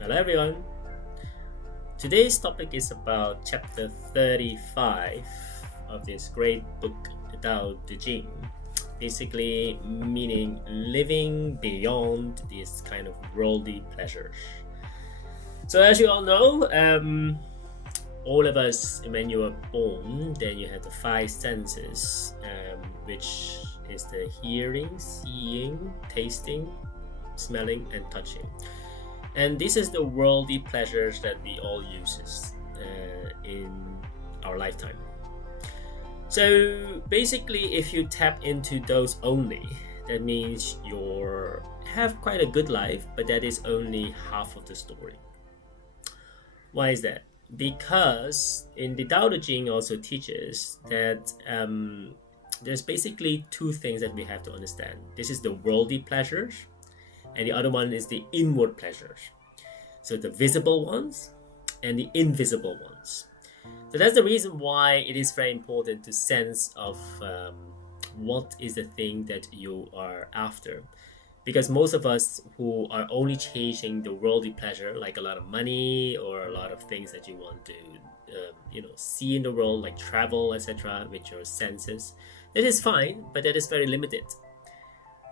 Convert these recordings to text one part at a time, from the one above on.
Hello everyone. Today's topic is about chapter 35 of this great book, the Tao Te Ching. Basically meaning living beyond these kind of worldly pleasures. So as you all know, all of us, when you were born, then you have the five senses, which is the hearing, seeing, tasting, smelling, and touching. And this is the worldly pleasures that we all use in our lifetime. So basically, if you tap into those only, that means you have quite a good life, but that is only half of the story. Why is that? Because in the Tao Te Ching also teaches that there's basically two things that we have to understand. This is the worldly pleasures, and the other one is the inward pleasures. So the visible ones and the invisible ones. So that's the reason why it is very important to sense of what is the thing that you are after. Because most of us who are only chasing the worldly pleasure, like a lot of money or a lot of things that you want to see in the world, like travel, etc., with your senses, that is fine, but that is very limited.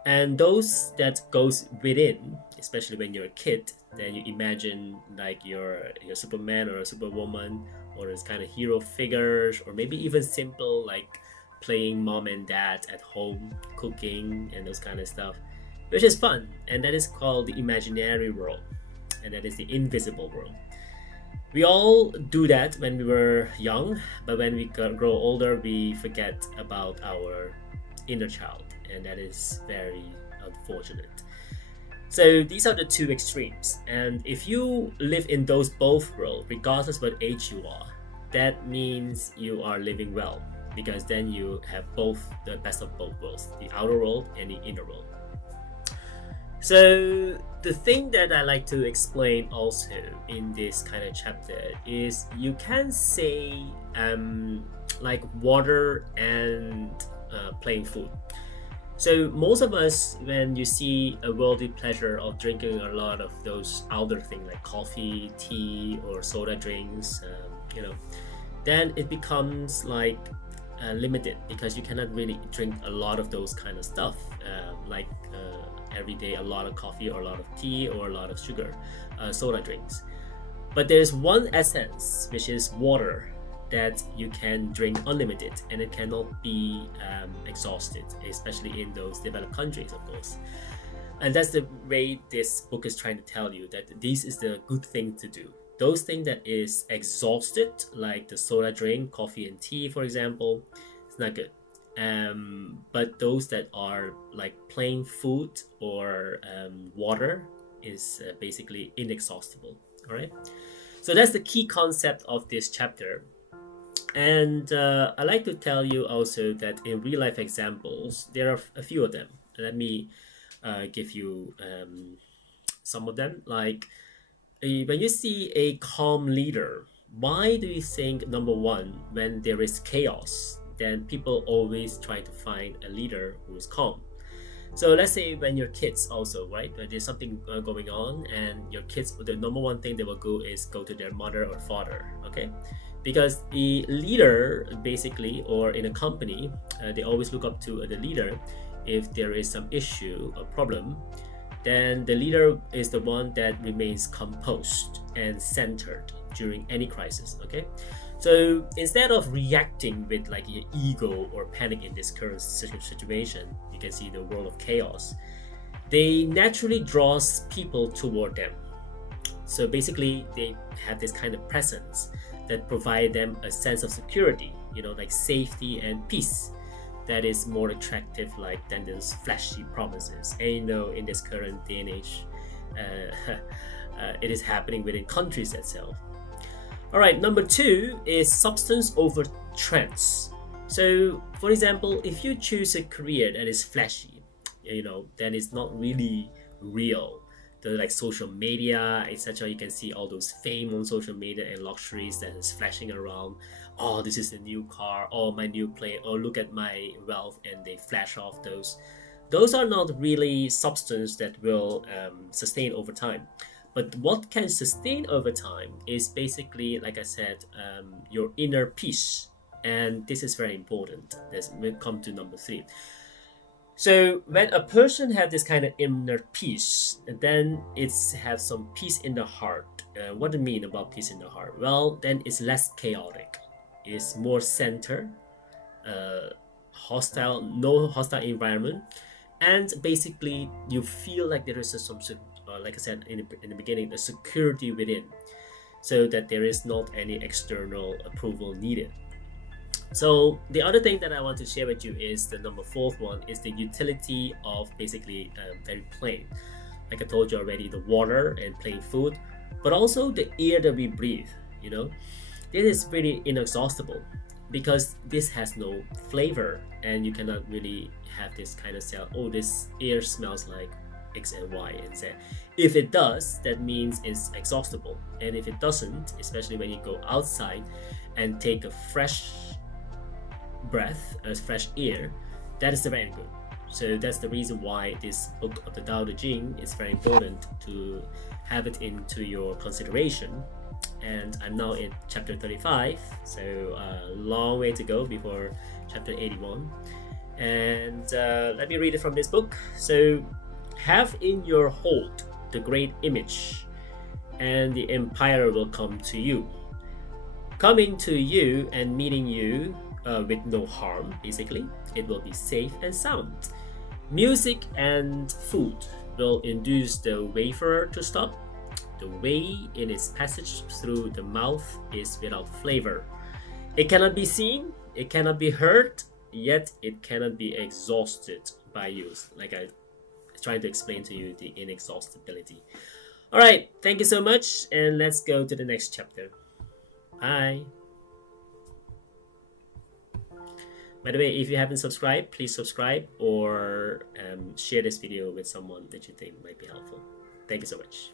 And those that goes within, especially when you're a kid, then you imagine like you're Superman or a Superwoman, or this kind of hero figures, or maybe even simple like playing mom and dad at home, cooking and those kind of stuff, which is fun. And that is called the imaginary world, and that is the invisible world. We all do that when we were young, but when we grow older, we forget about our inner child, and that is very unfortunate. So these are the two extremes, and if you live in those both worlds, regardless what age you are, that means you are living well, because then you have both, the best of both worlds, the outer world and the inner world. So the thing that I like to explain also in this kind of chapter is you can say like water and plain food. So most of us, when you see a worldly pleasure of drinking a lot of those outer things like coffee, tea, or soda drinks, then it becomes like limited, because you cannot really drink a lot of those kind of stuff, like every day a lot of coffee or a lot of tea or a lot of sugar, soda drinks. But there's one essence, which is water, that you can drink unlimited, and it cannot be exhausted, especially in those developed countries, of course. And that's the way this book is trying to tell you that this is the good thing to do. Those things that is exhausted, like the soda drink, coffee and tea, for example, it's not good. But those that are like plain food or water is basically inexhaustible. All right. So that's the key concept of this chapter. And I like to tell you also that in real life examples, there are a few of them. Let me give you some of them. Like when you see a calm leader, why do you think, number one, when there is chaos, then people always try to find a leader who is calm? So let's say when your kids also, right, when there's something going on, and your kids, the number one thing they will go is go to their mother or father, okay? Because the leader, basically, or in a company, they always look up to the leader. If there is some issue or problem, then the leader is the one that remains composed and centered during any crisis, okay? So instead of reacting with like your ego or panic in this current situation, you can see the world of chaos, they naturally draws people toward them. So basically, they have this kind of presence that provide them a sense of security, like safety and peace, that is more attractive like than those flashy promises. And in this current day and age, it is happening within countries itself. All right, number two is substance over trends. So for example, if you choose a career that is flashy, then it's not really real. The like social media, etc., you can see all those fame on social media and luxuries that is flashing around. Oh, this is a new car, oh, my new plane, oh, look at my wealth, and they flash off those. Those are not really substance that will sustain over time. But what can sustain over time is basically, like I said, your inner peace. And this is very important. We'll come to number 3. So when a person have this kind of inner peace, then it's have some peace in the heart. What do you mean about peace in the heart? Well, then it's less chaotic. It's more centered, no hostile environment, and basically you feel like there is some, like I said in the beginning, the security within, so that there is not any external approval needed. So the other thing that I want to share with you is the number 4th one is the utility of basically very plain. Like I told you already, the water and plain food, but also the air that we breathe. This is really inexhaustible because this has no flavor, and you cannot really have this kind of this air smells like X and Y and Z. If it does, that means it's exhaustible, and if it doesn't, especially when you go outside and take a fresh breath as fresh air, that is very good. So that's the reason why this book of the Tao Te Ching is very important to have it into your consideration. And I'm now in chapter 35, so a long way to go before chapter 81. And let me read it from this book. So, have in your hold the great image, and the empire will come to you. Coming to you and meeting you with no harm, basically. It will be safe and sound. Music and food will induce the wayfarer to stop. The way in its passage through the mouth is without flavor. It cannot be seen, it cannot be heard, yet it cannot be exhausted by use. Like I tried to explain to you the inexhaustibility. Alright, thank you so much, and let's go to the next chapter. Bye. By the way, if you haven't subscribed, please subscribe or share this video with someone that you think might be helpful. Thank you so much.